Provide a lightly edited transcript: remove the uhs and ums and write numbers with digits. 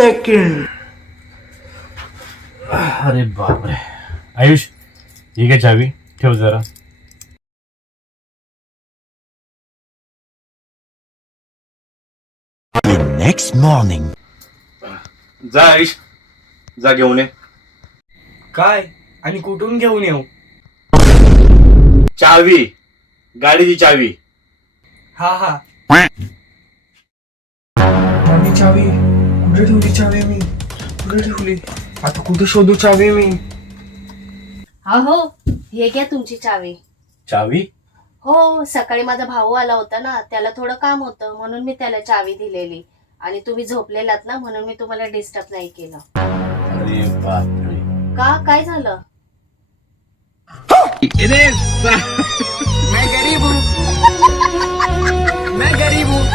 Second. अरे बापरे. आयुष, ठीक आहे, चावी ठेव जरा. Next morning. जा आयुष, जा घेऊन ये. काय आणि कुठून घेऊन येऊ? चावी, गाडीची चावी. हा हा. आणि चावी कुठे ठेवली? चावी मी कुठे ठेवली? आता कुठे शोधू चावी मी? हो, हे घ्या तुमची चावी. चावी? हो, सकाळी माझा भाऊ आला होता ना, त्याला थोडं काम होतं म्हणून मी त्याला चावी दिलेली. आणि तुम्ही झोपलेलात ना म्हणून मी तुम्हाला डिस्टर्ब नाही केलं. अरे बापरे. का, काय झालं? मैं गरीब हूँ.